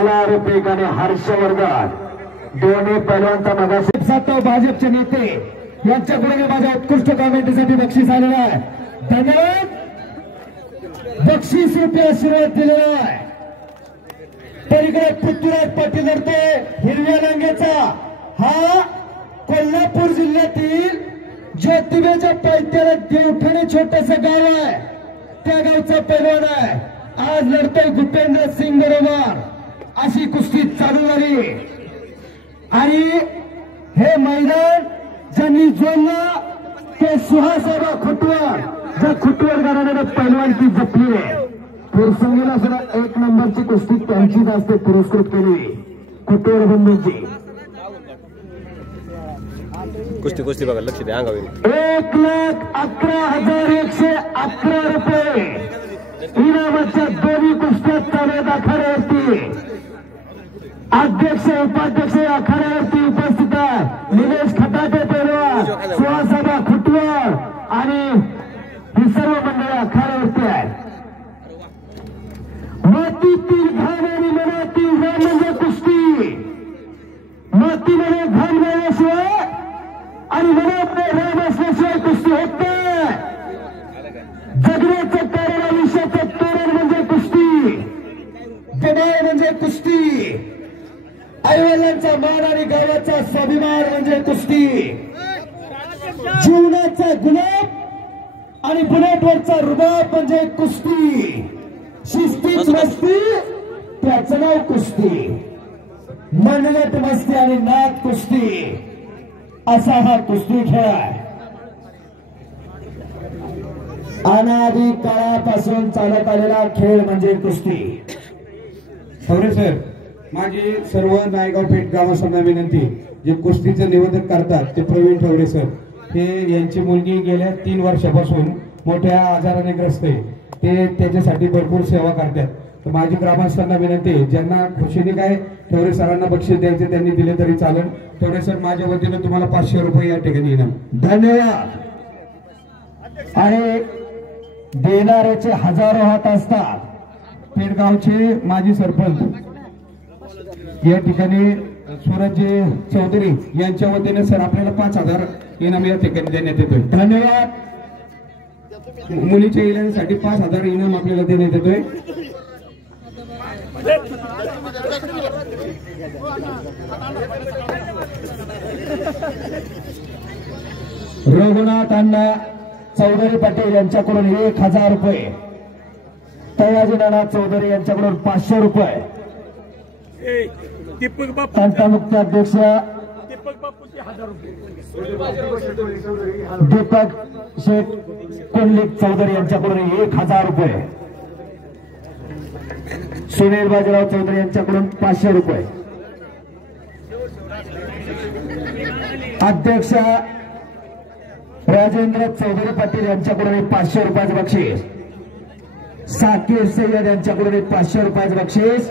बाला रुपेक आणि हर्षवर्धन दोन्ही पैलवानचा मगाशी सातव भाजपचे नेते यांच्याकडे माझ्या उत्कृष्ट कॉमेंटसाठी बक्षीस आलेलं आहे. धन्यवाद. ₹25 आशीर्वाद दिलेला आहे. पलीकडे पृथ्वीराज पाटील धरते हिरव्या रंगाचा. हा कोल्हापूर जिल्ह्यातील ज्योतिबाच्या पायथ्याला देवठाणे छोटस गाव आहे. त्या गावचा पैलवान आहे. आज लढतोय भूपेंद्र सिंग बरोबर. अशी कुस्ती चालू झाली आणि हे मैदान ज्यांनी जोडलं ते सुहासाबा खुटवर. ज्या खुटवर घराण्याने पैलवानकी जपली आहे. पुरसंगीला सुद्धा 1 नंबरची कुस्ती त्यांचीच असते पुरस्कृत केली खुटवर बंधूंची. कुस्ती बघा लक्ष द्या. अंगावी ₹1,11,111 इनामाच्या दोन्ही कुस्त्यात चालत आखाड्यावरती. अध्यक्ष उपाध्यक्ष आखाड्यावरती उपस्थित आहे. निलेश खटाटे पैलवान, सुहासाबा खुटवर आणि ही सर्व मंडळी आखाड्यावरती आहे. मातीतील घाण आणि मनातील घाण म्हणजे कुस्ती. मातीमध्ये घाण मिळाल्याशिवाय आणि मनामध्ये राम असल्याशिवाय कुस्ती होत नाही. जगण्याचं कारण आयुष्याचं तोरण म्हणजे कुस्ती. जमाव म्हणजे कुस्ती. आईवडिलांचा मान आणि गावाचा स्वाभिमान म्हणजे कुस्ती. जीवनाचा गुलाब आणि बुलेटवरचा रुबाब म्हणजे कुस्ती. शिस्तीत मस्ती त्याचं नाव कुस्ती. मनगट मस्ती आणि नाद कुस्ती असा हा कुस्ती खेळ आहे. अनादी काळापासून चालत आलेला खेळ म्हणजे कुस्ती. ठवरे सर, माझी सर्व नायगाव पेठ गावासमोर विनंती. जे कुस्तीचं निवेदन करतात ते प्रवीण ठवरे सर. हे यांची मुलगी गेल्या 3 वर्षापासून मोठ्या आजाराने ग्रस्त आहे. ते त्याच्यासाठी भरपूर सेवा करतात. तर माझी ग्रामस्थांना विनंती आहे, ज्यांना खुशीने काय ठवरे सरांना बक्षीस द्यायचे त्यांनी दिले तरी चालेल. ठवरे सर, माझ्या वतीने तुम्हाला ₹500 या ठिकाणी इनाम. धन्यवाद. आणि देणाऱ्याचे हजारो हात असतात. पेडगावचे माजी सरपंच या ठिकाणी सूरजजी चौधरी यांच्या वतीने सर आपल्याला 5,000 इनाम या ठिकाणी देण्यात येतोय. धन्यवाद. मुलीच्या इलाजासाठी 5,000 इनाम आपल्याला देण्यात येतोय. रघुनाथ अण्णा चौधरी पाटील यांच्याकडून ₹1,000. तयाजी नाना चौधरी यांच्याकडून ₹500. तंटामुक्त अध्यक्ष दीपक शेठ कुंडलिक चौधरी यांच्याकडून ₹1,000. सुनील बाजीराव चौधरी यांच्याकडून ₹500. अध्यक्ष राजेंद्र चौधरी पाटील यांच्याकडून ₹500 बक्षीस. साकीर सय्यद यांच्याकडून ₹500 बक्षीस.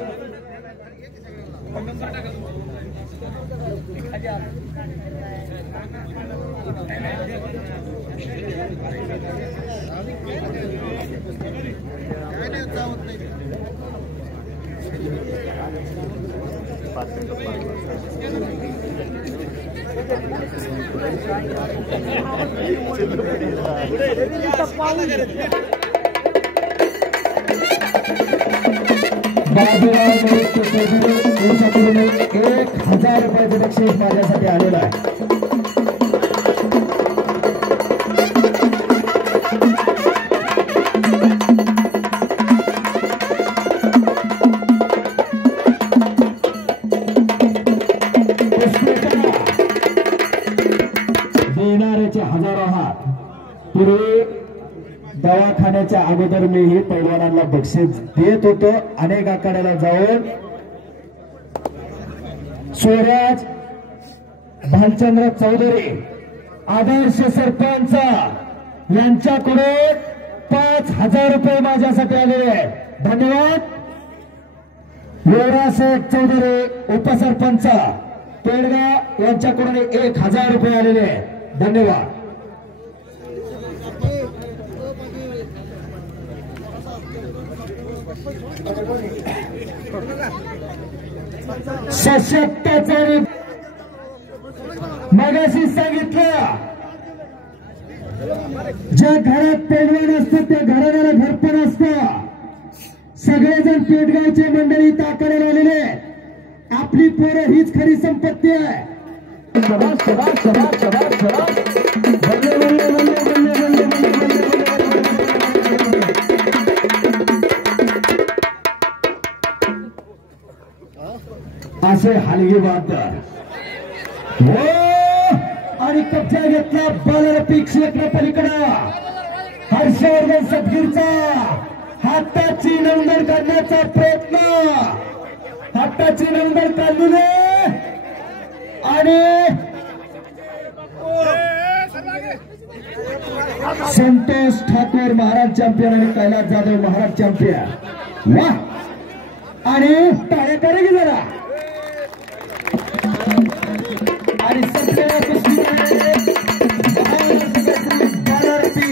बाजीराव यांच्याकडून ₹1,000 बक्षीस माझ्यासाठी आलेलं आहे. देणाऱ्याचे हजारो हात. पूर्वी दवाखान्याच्या अगोदर मी ही पैलवानांना बक्षीस देत होतो. अनेक आखाड्याला जाऊन स्वराज भालचंद्र चौधरी आदर्श सरपंच यांच्याकडून ₹5,000 माझ्यासाठी आलेले आहे. धन्यवाद. युवराज चौधरी उपसरपंच पेडगाव यांच्याकडून ₹1,000 आलेले आहे. धन्यवाद. सशक्तचा मगाशी सांगितलं, ज्या घरात पेडवण असतं त्या घराण्याला घरपण असतं. सगळेजण पेडगावचे मंडळी ताकडायला आलेले. आपली पोरं हीच खरी संपत्ती आहे. असे हलगे बहादर हो. आणि कब्जा घेतला बालारपी क्षेत्र पलीकडं. हर्षवर्धन सदगीरचा हाताची नंबर काढण्याचा प्रयत्न. हाताची नंबर काढली आणि संतोष ठाकूर महाराज चॅम्पियन आणि कैलास जाधव महाराज चॅम्पियन. वा. आणि टाळ्या करे की जरा. आणि सगळ्या बालारपी